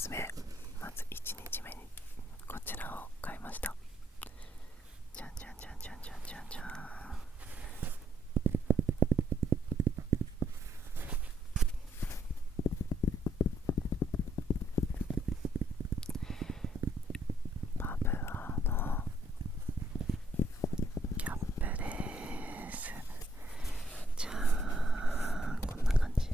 つ目、まず1日目にこちらを買いました。じゃんじゃんじゃんじゃんじゃんじゃんじゃん。パブアのキャップです。じゃーん、こんな感じ。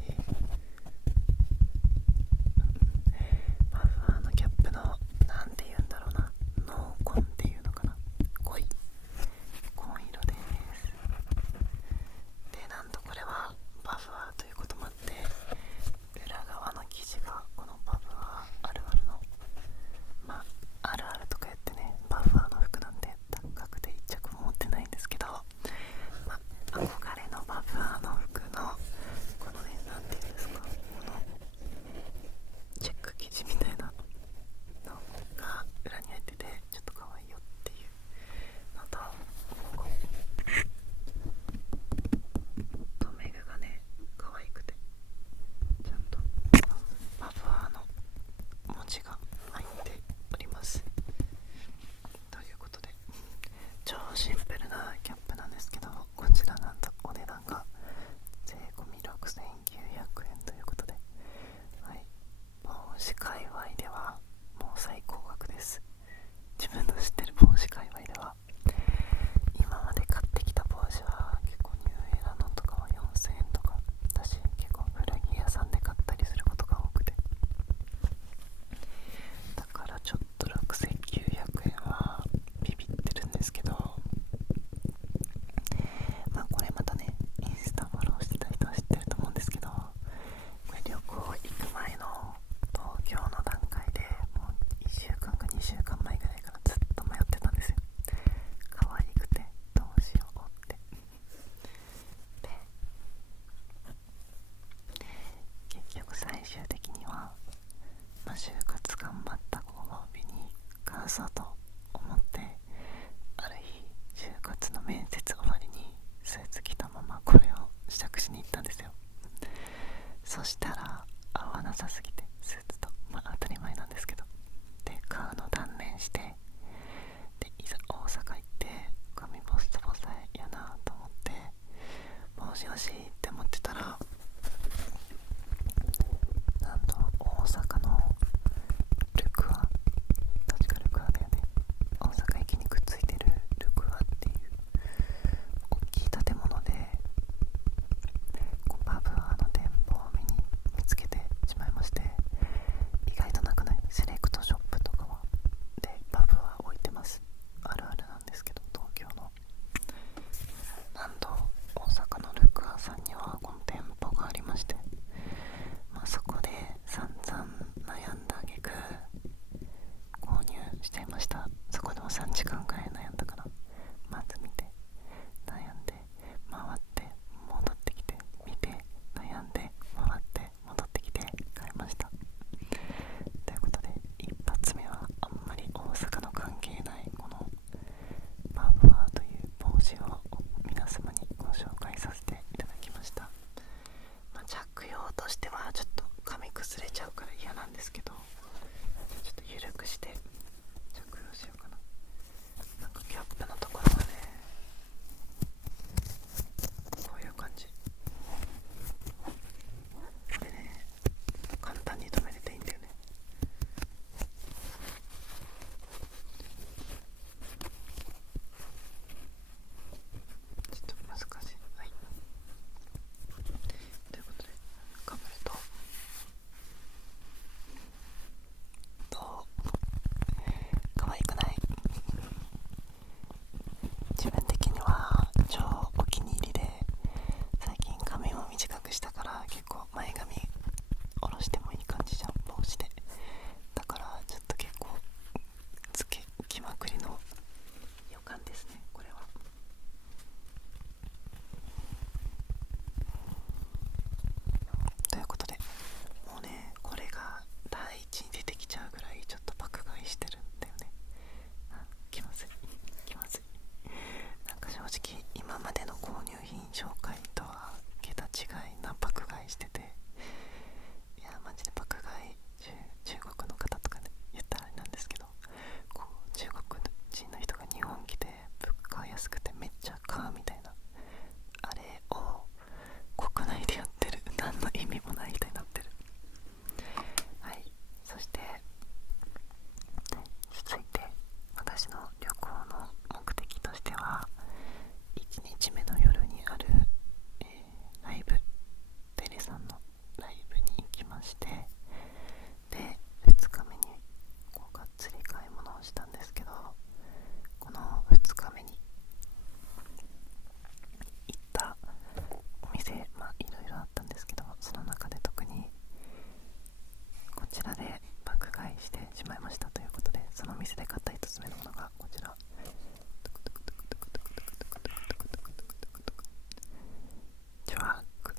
パブアのキャップのなんて言うんだろうな、濃紺っていうのかな、濃い紺色です。で、なんとこれはパブアということもあって、裏側の生地がこのパブアあるあるの、あるあるとか言ってね、パブアの服なんで高くて1着も持ってないんですけど、憧れのパブアの服のこのね、なんていうんですか、このチェック生地みたいなのが裏に入っててちょっと可愛いよっていうのと、留め具がね可愛くて、ちゃんとパブアの文字が入っております。ということで、超シンプルなキャップなんですけど、こちらなんとお値段が税込み6900円ということで、はい、帽子界隈ではもう最高額です。自分の知ってる帽子界隈では、今まで買ってきた帽子は結構ニューエラのとかは4000円とかだし、結構古着屋さんで買ったりすることが多くて、だからちょっと6900円はビビってるんですけど、これまたね、インスタフォローしてた人は知ってると思うんですけど、これ旅行行く前の東京の段階でもう1週間か2週間前ぐらいからずっと迷ってたんですよ。可愛くてどうしようって。で、結局最終的には、就活頑張ったご褒美に買うぞと思って、ある日就活の面接終わりにスーツ着たままこれを試着しに行ったんですよ。そしたら合わなさすぎて、スーツと当たり前なんですけど、で買うの断念して、でいざ大阪行って髪ボストボサやなと思って帽子欲しいって思ってたら、なんと大阪のルクア、確かルクアだよね、大阪駅にくっついてるルクアっていう大きい建物で、パブアの店舗を見つけてしまいまして、意外となくない？セレクトショップとかはでパブア置いてます。あるあるなんですけど、東京の。なんと大阪のルクアさんにはこの店舗がありまして、そこで散々悩んだ挙句購入しちゃいました。そこでも3時間くらい悩んだかな。まず見て悩んで回って戻ってきて、見て悩んで回って戻ってきて買いました。ということで、一発目はあんまり大阪の関係ないこのパブアという帽子を皆様にご紹介させていただきました。着用としてはちょっと髪崩れちゃうから嫌なんですけど、ちょっと緩くして着用しようかな。で、このパブアのキャップ、これはね、ちょっとね、このパブアのキャップの色がね、ちょっとね、ピンクっぽいんですよ。ちょっとピンクっぽいんですけど、これはまいましたということで、その店で買った1つ目のものがこちら、チュワーク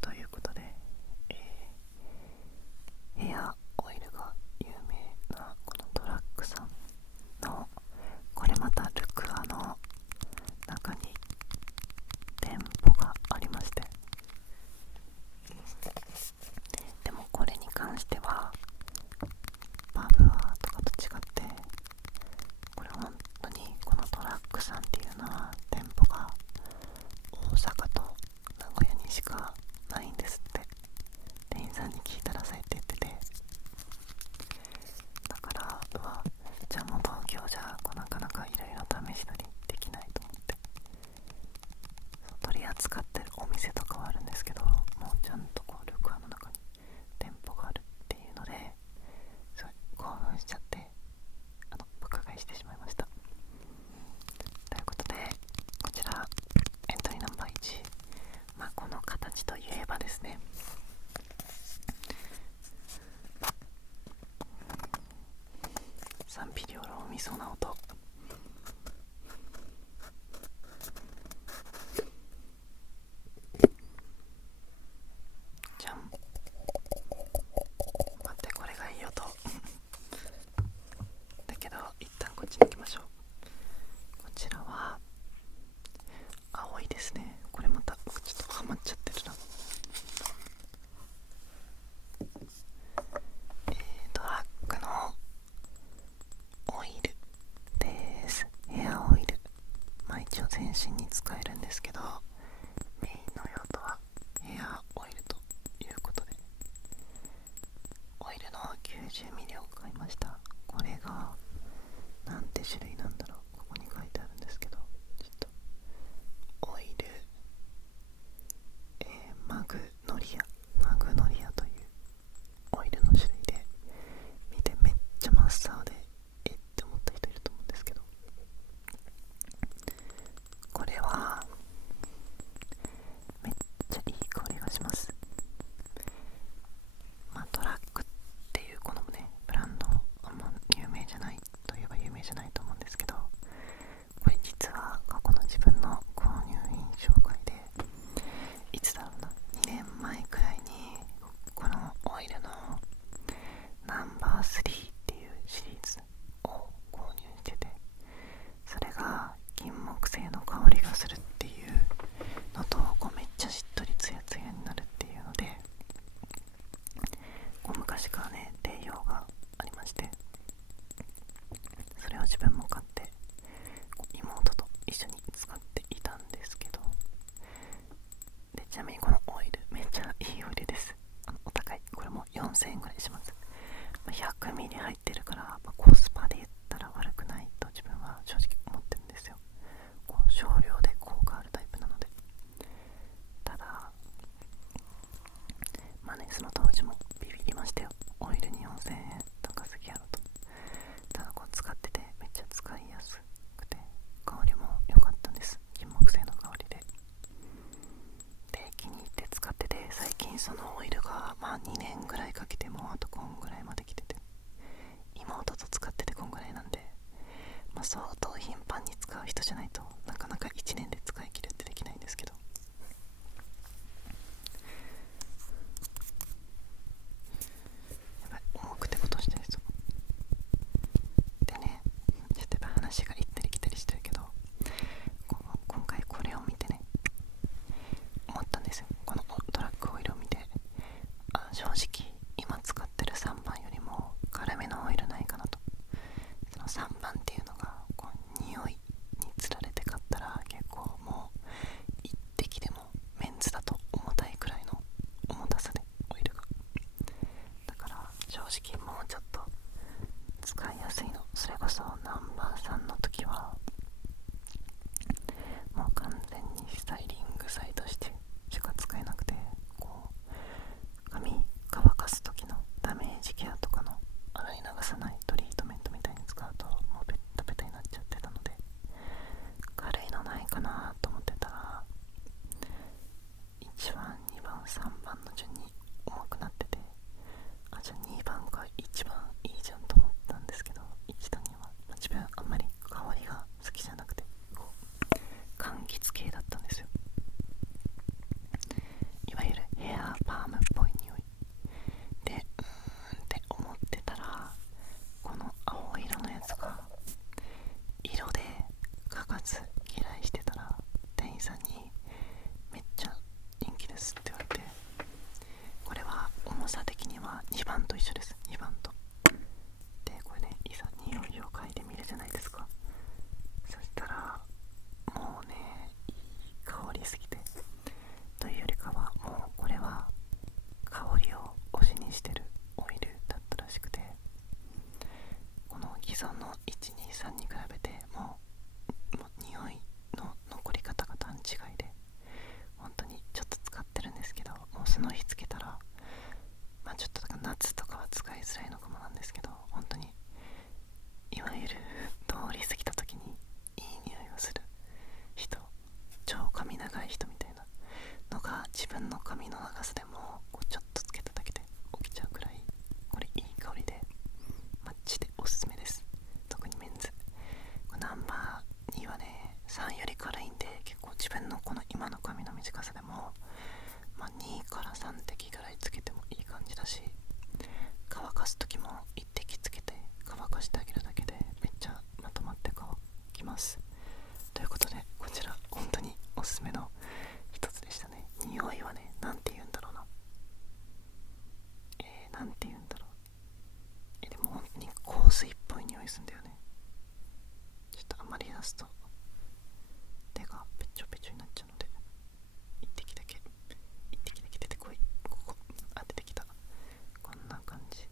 ということで、ヘアオイルが有名なこのドラッグさんの、これまたルクアの中に店舗がありまして、でもこれに関してはバブアーとかと違って、これ本当にこのドラッグさんっていうのは店舗が大阪と名古屋にしかないんですって。店員さんに聞いたらそうやって言ってて、だからじゃあもう東京じゃなかなかいろいろ試し撮りできないと思って、取り扱ってるお店とかはあるんですけど、もうちゃんとこうルクアの中に店舗があるっていうので、すごい興奮しちゃって爆買いしてしまいました。ということで、こちらエントリーナンバー1、この形といえばですね、賛否両論を見そうな音、じゃん。待って、これがいい音だけど一旦こっちに行きましょう。こちらは青いですね。これまたちょっとハマっちゃってるな。ドラッグのオイルです。ヘアオイル、一応全身に使えるんですけど、メインの用途はヘアオイルということで、オイルの 90ml を買いました。これがなんて種類なんだろう、ここに書いてあるんですけど、ちょっとオイル、マグノリアというオイルの種類で、見てめっちゃ真っ青でって思った人いると思うんですけど、これはめっちゃいい香りがします。トラックっていうこのねブランドあんま有名じゃないといえば有名じゃないと思うんですけど、これ実は過去の自分の購入品紹介で、いつだろうな、2年前くらいにこのオイルのナンバー3っていうシリーズを購入してて、それが金木犀の香りがするっていうのと、めっちゃしっとりツヤツヤになるっていうので、昔からね定評がありまして、それを自分も買って妹と一緒に使っていたんですけど、でちなみにこのオイルめっちゃいいオイルです。お高い、これも4000円ぐらいします。100ミリ入ってるから、コスパで言ったら悪くないと自分は正直思ってるんですよ。少量で効果あるタイプなので。ただその当時もビビりましたよ。オイルに4000円高すぎやろと。ただ使っててめっちゃ使いやすくて、香りも良かったんです。金木犀の香りで気に入って使ってて、最近そのオイルが2年ぐらいかけて、もうあとこんぐらいまで来てて、妹と使っててこんぐらいなんで、相当頻繁に使う人じゃないとなかなか1年で使い切るってできないんですけど、やばい、重くてことしてるぞ。でね、ちょっとやっぱ話が行ったり来たりしてるけど、今回これを見てね思ったんですよ。このドラッグオイルを見て、正直今使ってる3番よりも軽めのオイルないかなと。その3番っていうのが匂いにつられて買ったら結構もう一滴でもメンズだと重たいくらいの重たさでオイルが、だから正直もうちょっと使いやすいの、それこそナンバー3の時はもう完全にスタイリング剤としてしか使えなくて、髪乾かす時のダメージケアとかの洗い流さないトリートメントみたいに使うともうベッタベタになっちゃってたので、軽いのないかなと思ってたら1番2番3番の順に重くなってて、じゃあ2番か1番存の123に比べてもう匂いの残り方が段違いで、本当にちょっと使ってるんですけど、もうその日つけたらちょっとだから夏とかは使いづらいのかもなんですけど、本当にいわゆる通り過ぎた時にいい匂いがする人、超髪長い人みたいなのが自分の髪の長さでもこうちょっとつけただけで起きちゃうくらい、これいい香りでマッチでおすすめです。特にメンズナンバー2はね、3より軽いんで、結構自分のこの今の髪の短さでも、2から3滴ぐらいつけてもいい感じだし、乾かす時も1滴つけて乾かしてあげるだけでめっちゃまとまって乾きます。ということで、こちら本当におすすめの一つでしたね。匂いはね、なんて言うんだろうな、なんて言うんだろう、でも本当に香水っぽい匂いするんだよね。ちょっとあんまり出すと手がペチョペチョになっちゃうので、一滴だけ出てこい。ここ、出てきた。こんな感じ。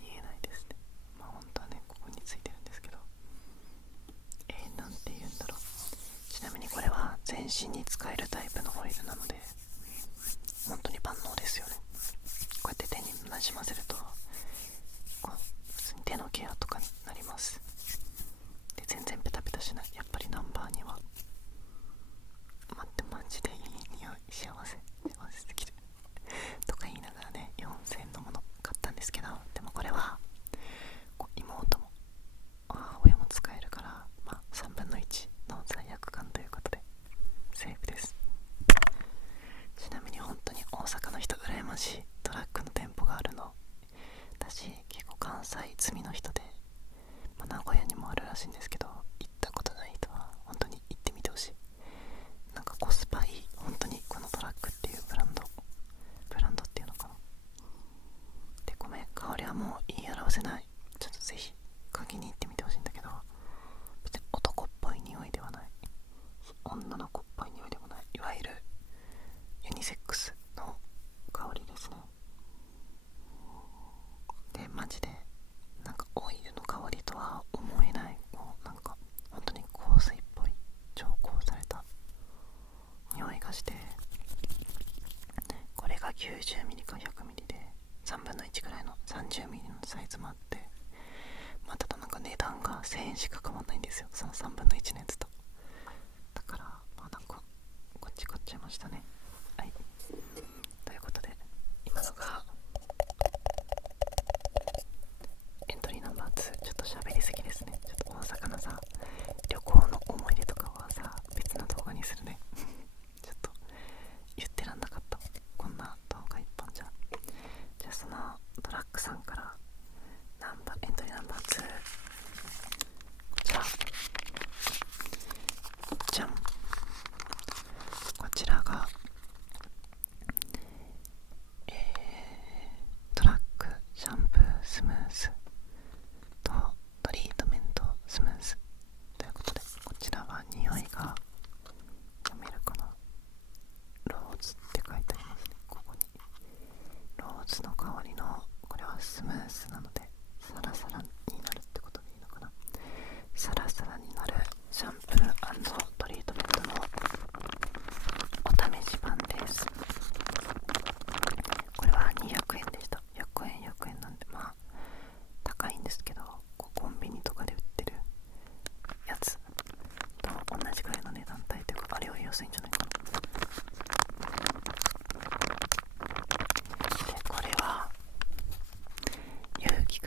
見えないですね。本当はね、ここについてるんですけど、なんて言うんだろう。ちなみにこれは全身に使えるタイプのオイルなので、本当に万能ですよね。こうやって手になじませると、こう普通に手のケアとかになります。で、全然ペタペタしない。やっぱりナンバーには待って、マジでいい匂い、幸せすぎるとか言いながらね、4000円のもの買ったんですけど、でもこれはこう妹も母親も使えるから、3分の1の罪悪感ということでセーフです。ちなみに本当に大阪の人羨ましい。トラックの店舗があるの。私結構関西済みの人で、名古屋にもあるらしいんですけど、行ったことない人は本当に行ってみてほしい。なんかコスパいい。本当にこのトラックっていうブランドっていうのかな。で、ごめん、香りはもう言い表せない。ちょっとぜひ嗅ぎに行ってみてほしいんだけど、別に男っぽい匂いではない、女の子っぽい匂いでもない、いわゆるユニセックスの香りですね。で、マジでなんかオイルの香りとは思えない、こうなんか本当に香水っぽい調香された匂いがして、これが 90ml か 100ml で3分の1ぐらいの 30ml のサイズもあって、ただなんか値段が1000円しか変わんないんですよ、その3分の1のやつと。だからなんかこっち買っちゃいましたね。はい、ということで、今のがエントリーナンバー2。ちょっと喋りすぎですね。ちょっと大阪のさ、旅行の思い出とかはさ、別の動画にするねちょっと言ってらんなかった、こんな動画一本じゃ。じゃあそのトラックさんからエントリーナンバー2、こちらじゃん。こちらがトラックシャンプースムースとトリートメントスムースということで、こちらは匂いが読めるかな、ローズって書いてありますね。ここにローズの香りの、これはスムースなのでサラサラになるってことでいいのかな。サラサラになるシャンプー&トリートメントのお試し版です。これは200円でした。100円なんで高いんですけど、コンビニとかで売ってるやつと同じくらいの値段帯というか、あれより安いんじゃないかな。で、これは有機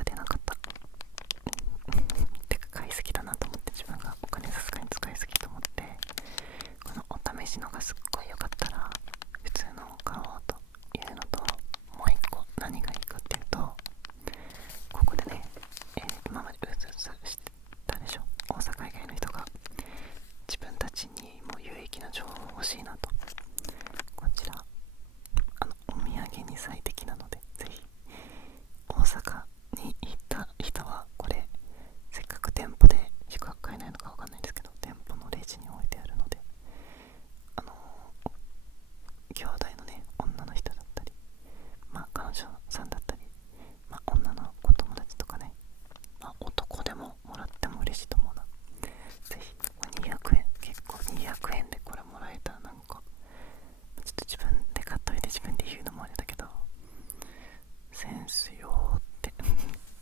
すよって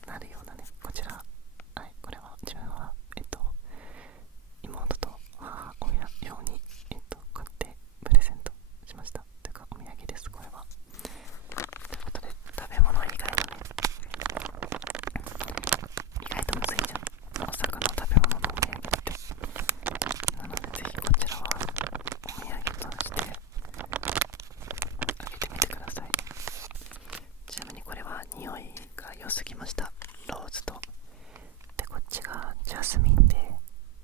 なるようなね、こちら、はい、これは自分は妹と母親用に買ってプレゼントしました。というかお土産です、これは。ということで、食べ物以外のね、意外とむずいじゃん、大阪の食べ物のお土産って。なのでぜひこちらはお土産としてあげてみてください。ちなみにこれは匂いが良すぎました。ローズと、でこっちがジャスミンで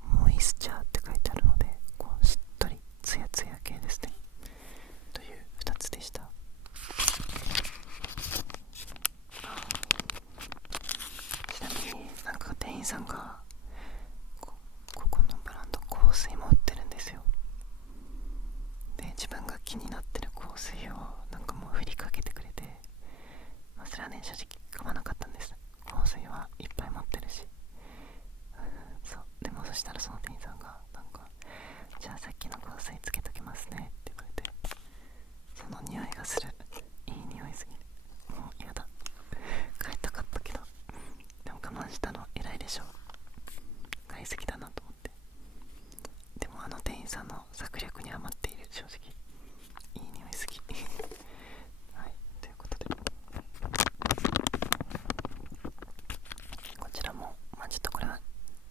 モイスチャーって書いてあるので、こうしっとりツヤツヤ系ですね、という2つでした。ちなみになんか店員さんがここのブランド香水も売ってるんですよ。で自分が気になってる香水をなんかもう振りかけてくれて、まあ、それはね正直買わなかったんです。香水はいっぱい持ってるし、そうでもそしたらその店員さんがなんか、じゃあさっきの香水つけときますねって言われて、その匂いがする、いい匂いすぎる、もうやだ、買いたかったけど、でも我慢したの偉いでしょ、買いすぎだなと思って。でもあの店員さんの策略にはまっている、正直いい匂いすぎはい、ということでこちらも、まあちょっとこれは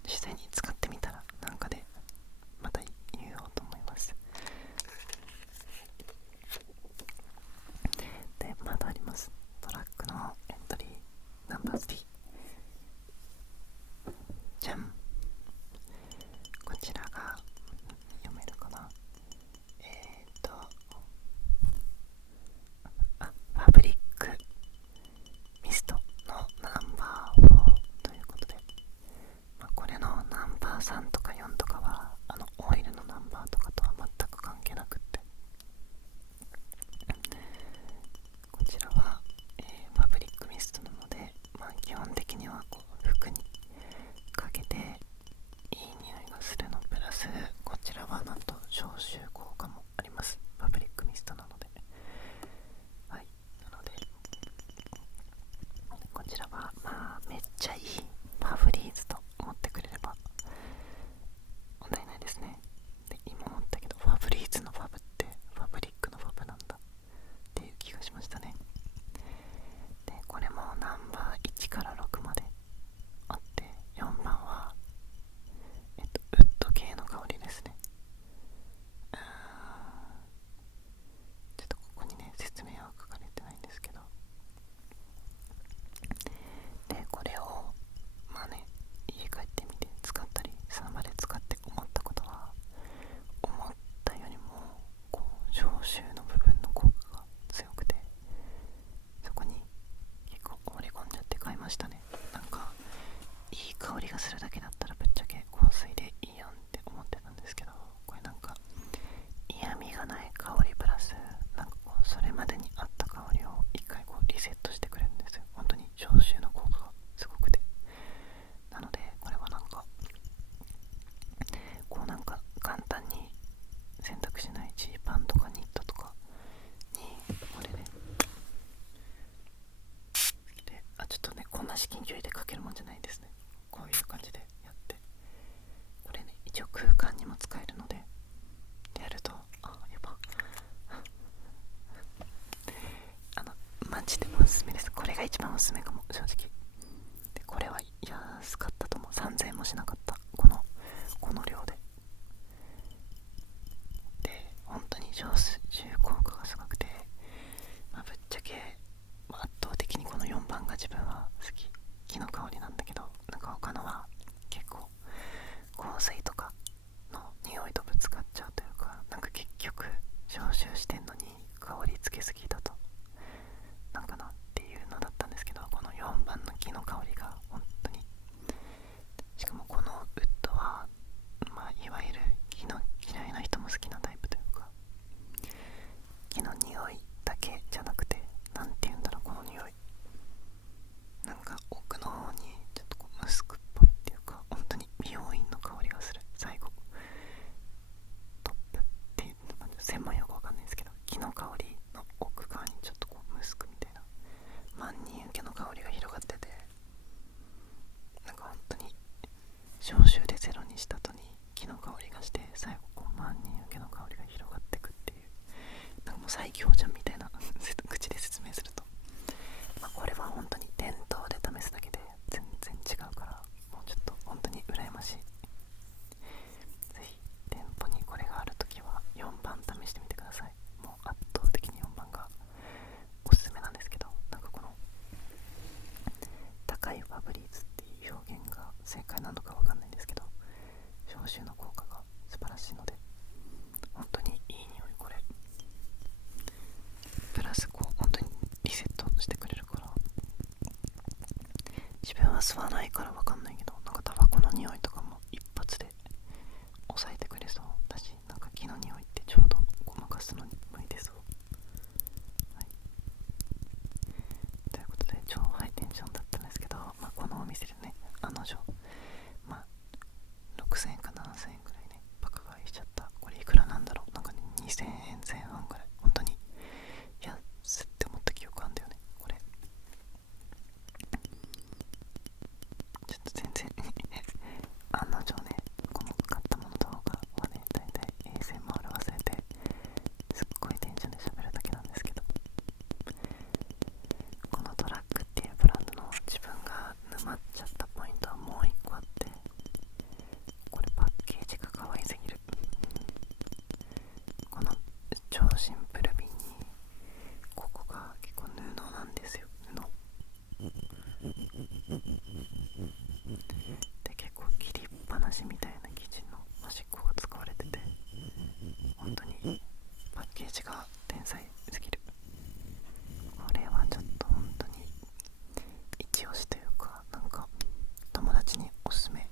実際に使ってみたらなんかでまた言おうと思います。でまだあります。トラックのエントリーナンバー3、じゃん、こちらが読めるかな、ファブリックミストのナンバー4ということで、まあ、これのナンバー3とか4とかはオイルのナンバーとかとは全く関係なくって、こちらは、ファブリックミストなので、まあ、基本的にはこう服にかけていい匂いがするのプラス、こちらはなんと消臭効果もあります。ファブリックミストなので、はい、なのでこちらはまあめっちゃいいファブリーズと思ってくれれば問題ないですね。で今思ったけど、ファブリーズのファブってファブリックのファブなんだっていう気がしましたね。でこれもナンバー1から6まであって、4番はウッド系の香りですね。ちょっとここにね説明は書かれてないんですけど、でこれをまあね家帰ってみて使ったりその場で使って思ったことは、思ったよりもこう消臭の部分の効果が強くて、そこに結構放り込んじゃって買いましたね。なんかいい香りがするだけだったらぶっちゃけ香水でいいやんって思ってたんですけど、これなんか嫌味がない香りプラス、なんかこうそれまでにあった香りを一回こうリセットしてくれるんですよ。本当に消臭の効果がすごくて、なのでこれはなんかこうなんか簡単に洗濯しないジーパンとかニットとかにこれね、でちょっとねこんな至近距離でかけるもんじゃないですね。こういう感じでやって、これね一応空間にも使えるので、やるとやっぱマジでおすすめです。これが一番おすすめかも、正直。でこれは安かったと思う。3000円もしなかった、この量で。で本当に消臭効果がすごくて、まあ、ぶっちゃけ、まあ、圧倒的にこの4番が自分は好き。木の香りなんだけど、なんか他のは結構香水とかの匂いとぶつかっちゃうというか、なんか結局消臭してんのに香りつけすぎだとなんかなっていうのだったんですけど、この4番の木の香りが本当に、しかもこの正解なのかわかんないんですけど、消臭の効果が素晴らしいので本当にいい匂い。これプラスこう本当にリセットしてくれるから、自分は吸わないからわかんないけど、なんかタバコの匂いとかも一発で抑えてくれそうだし、なんか木の匂いってちょうどごまかすのに向いてそう。はい、ということで超ハイテンションだったんですけど、このお店でね、案の定6000円か7000円くらいね爆買いしちゃった。これいくらなんだろう、なんかね2000円前半ぐらい、本当に安って思った記憶あんだよね。これちょっと全然案の定ね、この買ったもの動画はね、だいたい ASMR 忘れてすっごいテンションで喋るだけなんですけど、このトラックっていうブランドの自分が沼っちゃったポイントはもう一個あって、これパッケージが可愛すぎる。この超シンプル瓶にここが結構布なんですよ。布で結構切りっぱなしみたいな生地の端っこが使われてて、本当にパッケージが天才すぎる。これはちょっと本当に一押しというか、なんか友達におすすめ、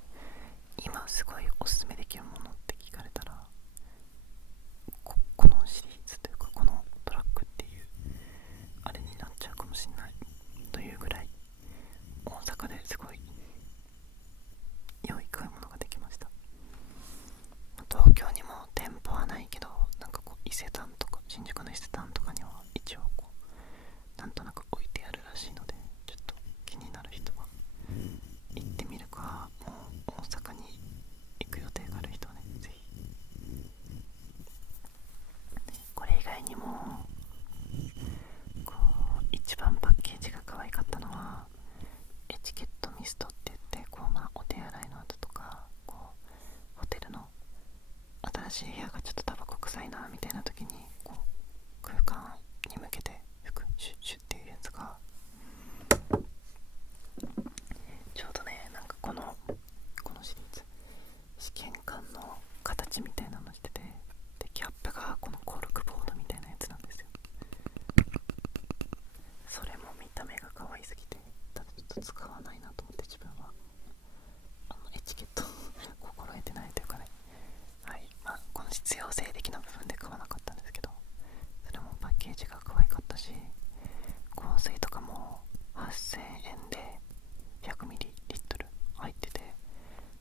今すごいおすすめできるものって聞かれたら、このシリーズというかこのトラックっていうあれになっちゃうかもしれないというぐらい、大阪ですごい良い買い物ができました。東京にも店舗はないけど、なんかこう伊勢丹とか新宿の伊勢丹とかには一応こうなんとなく置いてあるらしいので、ちょっと気になる人は行ってみるか、もう大阪に行く予定がある人はね、ぜひ。これ以外にもこう一番パッケージが可愛かったのはエチケットミストって言って、こうお手洗いの後とか、こうホテルの新しい部屋がちょっとタバコ臭いなみたいな時にこう空間に向けて吹くシュッシュッっていうやつが、ちょうどね、なんかこのシリーズ試験管の形みたいなのしてて、でキャップがこのコルクボードみたいなやつなんですよ。それも見た目が可愛すぎて、ただちょっと使わないなと思って、自分はエチケット心得てないというかね。はい、この必要性的な部分で買わなかったんですけど、それもパッケージが可愛かったし、香水とかも8000円で 100ml 入ってて、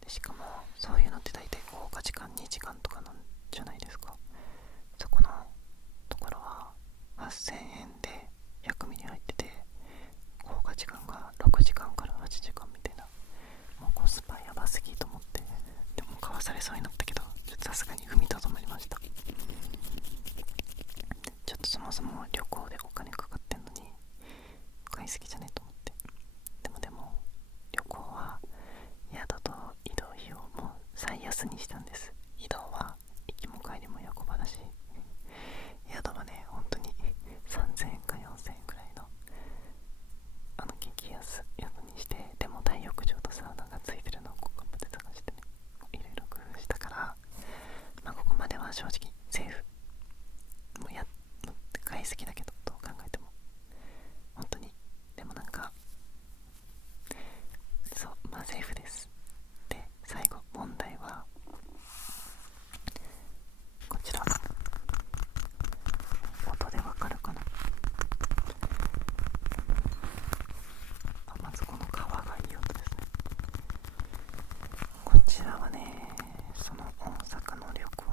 でしかもそういうのって大体効果時間2時間とかなんじゃないですか。そこのところは8000円で 100ml 入ってて、効果時間が6時間から8時間みたいな、もうコスパやばすぎと思って、でも買わされそうになったけど、ちょっとさすがに踏みとどまりました。ちょっとそもそも旅行でお金かかってんのに買いすぎじゃねえと思って。でも旅行は宿と移動費をもう最安にしたんです。移動は行きも帰りも横ばだし、宿はね本当に3000円か4000円くらいの激安宿にして、でも大浴場とサウナがついてるのをここまで探してね、いろいろ工夫したから、ここまでは正直セーフ。もう買いすぎだけど、どう考えても本当に。でもなんかそう、セーフです。で最後問題はこちら、音でわかるかな。まずこの皮がいい音ですね。こちらはね、その大阪の旅行、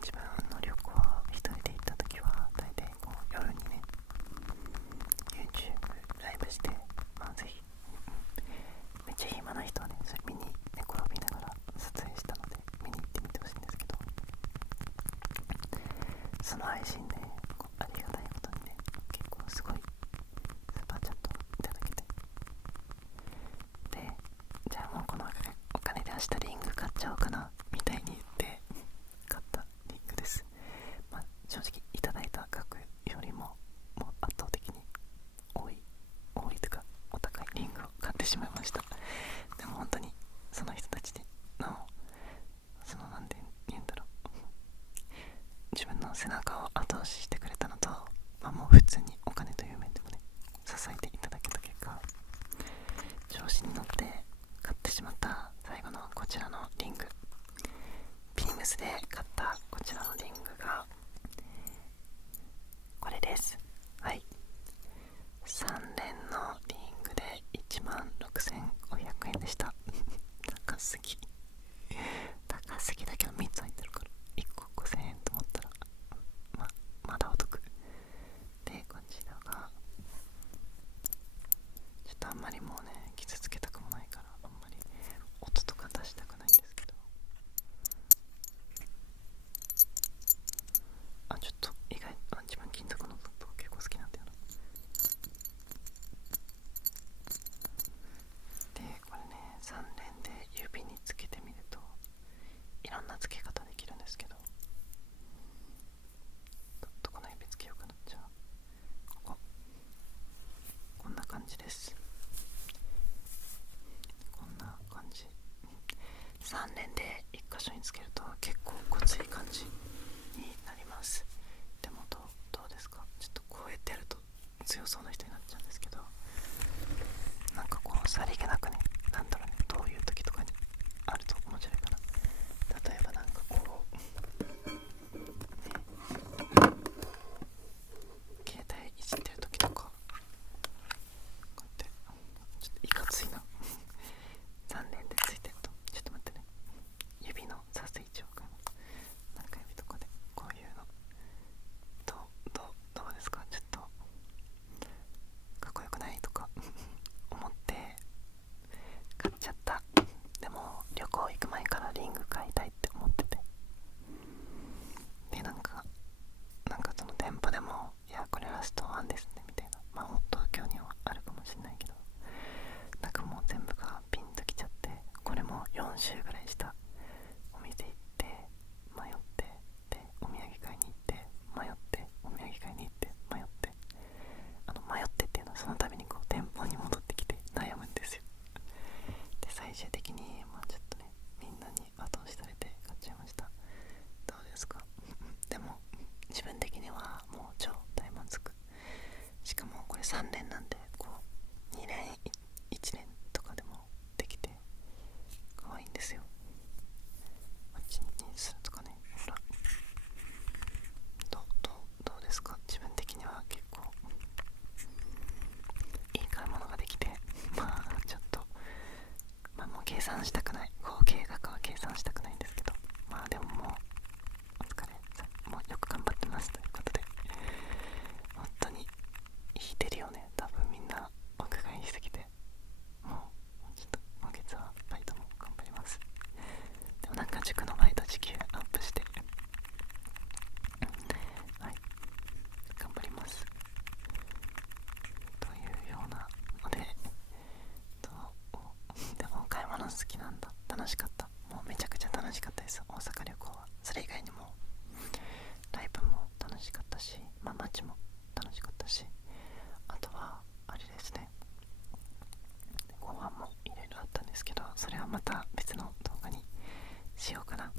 自分の旅行一人で行った時は大体こう夜にね YouTube ライブして、ぜひめっちゃ暇な人はね、それ見に寝転びながら撮影したので見に行ってみてほしいんですけど、その配信ね、ありがたいことにね、結構すごいスーパーチャットいただけて、でじゃあもうこのお金で明日リング買っちゃおうかなみたいに言って買ったリングです。正直いただいた額よりももう圧倒的に多いというかお高いリングを買ってしまいました。でも本当にその人で買ったこちらのリングがこれです。はい、3連のリングで16,500円でした。高すぎだけど3つ入ってるから1個5,000円と思ったらまだお得で、こちらがちょっとあんまりもうね傷つけたくもないからあんまり音とか出したくないんですけど、ちょっと意外自分金属の音結構好きなんだよな。でこれね3連で指につけてみるといろんなつけ方できるんですけど、どこの指つけようかな。じゃあこんな感じです。こんな感じ。3連で1箇所につけると結構ごつい感じになります。でもどうですか。ちょっとこうやってやると強そうな人になっちゃうんですけど、なんかこうさりげなくね、なんだろうね、どういう時とかにあると面白いかな。例えばなんかこう、携帯いじってる時とかこうやってちょっといかついな3連でついてると、ちょっと待ってね、指の刺す位置を変えます。中指とかでこういうのどうですか。ちょっとかっこよくないとか思って買っちゃった。でも旅行行く前からリング買いたいって思ってて、でなんかその店舗でもいやこれラストワンですねみたいな、東京にはあるかもしれないけど、なんかもう全部がピンときちゃって、これも4週ぐらいしたお店行って迷って、でお土産買いに行って迷って、お土産買いに行って迷って、迷ってっていうのはその度にこう店舗に戻ってきて悩むんですよ。で最終的にちょっとねみんなに後押しされて買っちゃいました。どうですか。でも自分的にはもう超大満足。しかもこれ3連なんでこう2連1連とかでもできて可愛いんですよ。あっちにするとかね、ほらどうですか。自分的には結構いい買い物ができて、ちょっともう計算したくない、合計額は計算したくないんですけど、でももうお疲れ、もうよく頑張ってますということで、本当に引いてるよね多分みんな、爆買いしすぎて。もうちょっと今月はバイトも頑張ります。でもなんか塾のバイト時給アップして、はい、頑張りますというようなので、でも買い物好きなんだ。楽しかった。もうめちゃくちゃ楽しかったです、大阪旅行は。それ以外にもライブも楽しかったし、街も楽しかったし、あとはあれですね、ご飯もいろいろあったんですけど、それはまた別の動画にしようかな。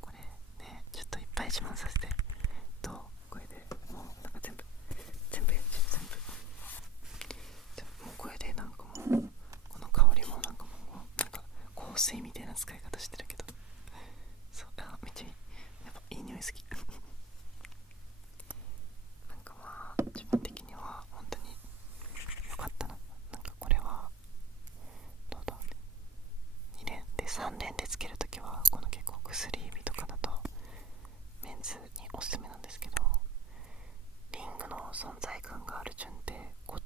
これねちょっといっぱい自慢させて、これでもうなんか全部やっちゃう。もうこれでなんかもうこの香りもなんかもうなんか香水みたいな使い方してるけど、めっちゃいい、やっぱいい匂い好きなんか自分的には本当に良かったな。なんかこれはどうだ、2連で3連でつけるときはこの結構薬指とかだとメンズにおすすめなんですけど、リングの存在感がある順で5